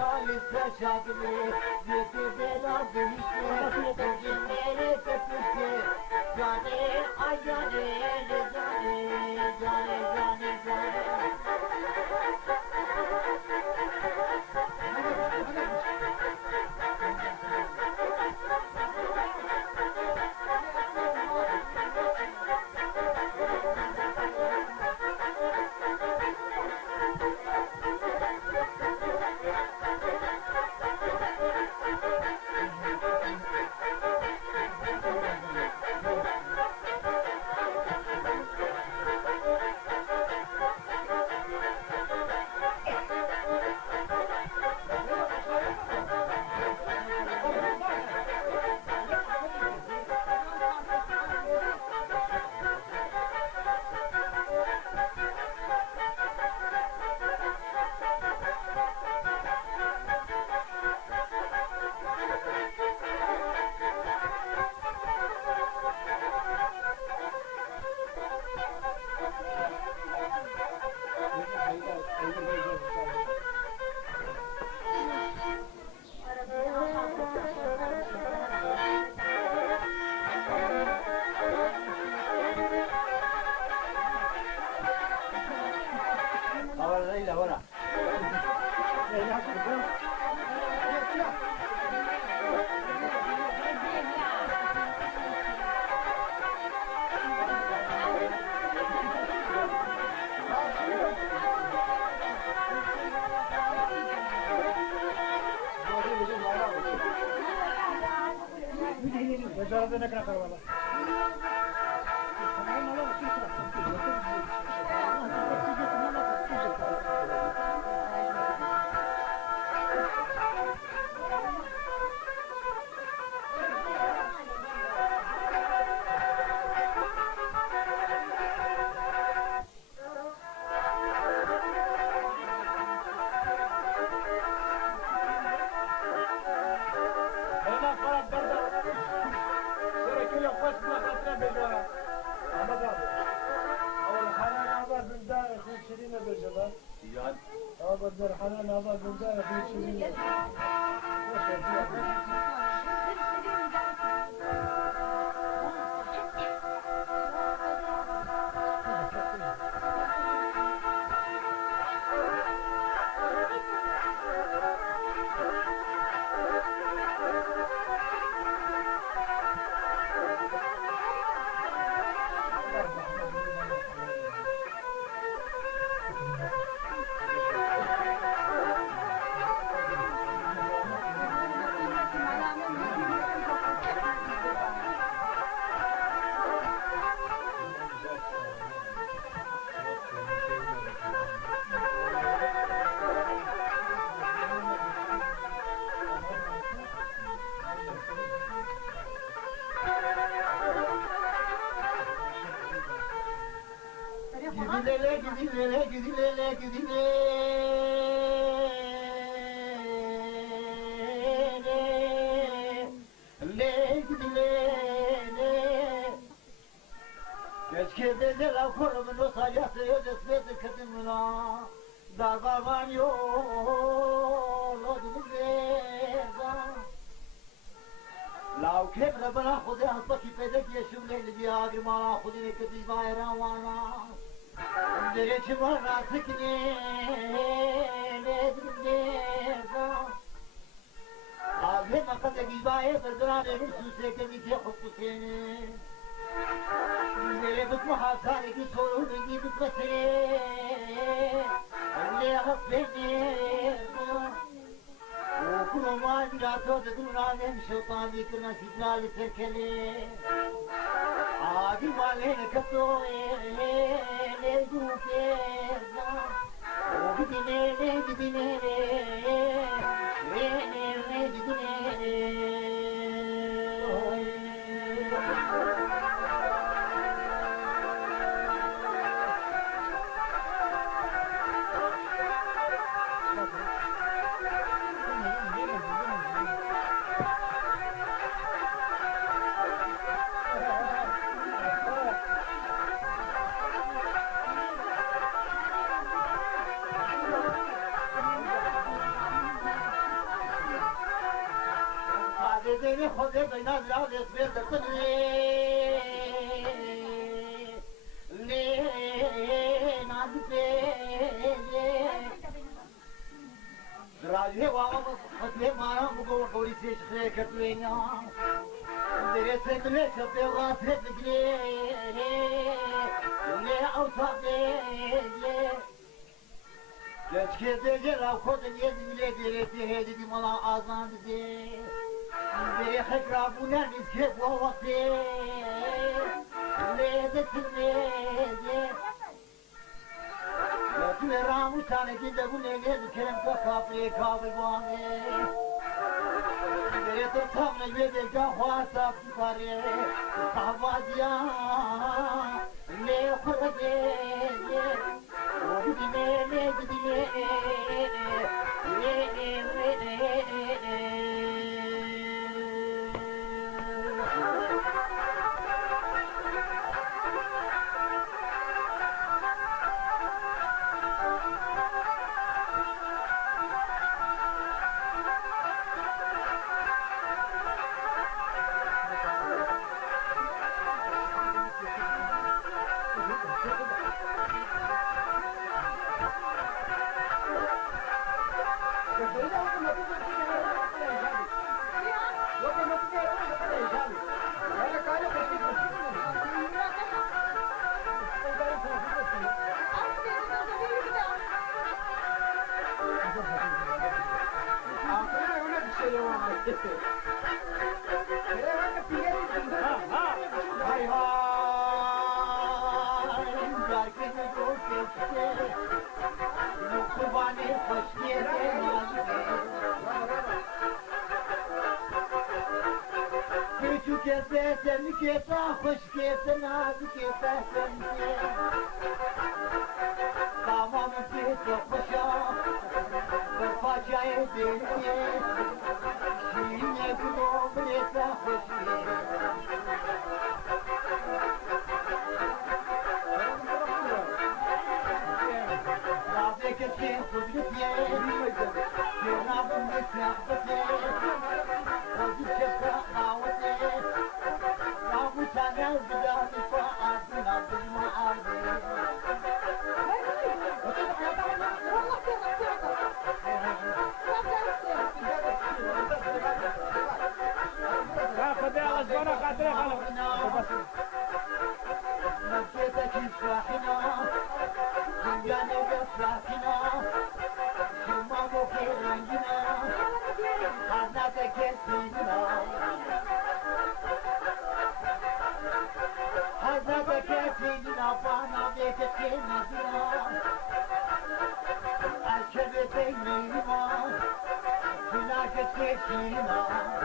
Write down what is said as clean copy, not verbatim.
lise şadını Götürdüler değişti Bugünleri köpüştü Cane ay cane cane cane cane Mezarada ne kadar var? Derhane naba bunda yapıyor. Gidilele Keşke de la korumun o sayası ödesmedi kadınına Darbarman yol odunu verda Lav kebra bana khudi hasbaki pedek yeşum leyli diyagir mala khudi nekati bayram wana Dere çimara sıkne nedrim verda Ağzı makadaki baye berdana verir süse kemike hukku seni मेरे बुक महासारे की सोरो लगी बुक से अल्ले हफ्ते ओ कुरोमान रातों दुराने शैतान की करना सीखना लिखे खेले आदि वाले ने कतो ले दूके ओ बिने Bedeni hoze beynaz razes bezatın le nazbe Draje vamos hote mara mugo gori se shre katlenya Dere se tle chape vase tle le avsabe Geçke de gel kodun yedimle direti hedi di mala azan di Dere khakra buner miske bu vakti le de tne Tüme ramu tane ki de bu ne ne kerem ka kapri kabul bane Dere de tam ne de ka hwasa pare Kahvadiya le khode Hay hay, herkese dost geçti. Muktubani hoş geldin Küçük etse sevnik etse hoş geldin nazik etse sevnik Tamam ki çok hoşa bir parçayı bildi Şirinle gülüm etse hoş geldin Kesi kudretiye Kirnabım nesnafete Kazı çeka davete Nabu sana zidani faatın adılma ardı Mekke'deki sahina Dünyanın esrafına Şuma boki rengine Haznate kesine Haznate kesine Bana beketine Erkebe peynirine Günaket kesine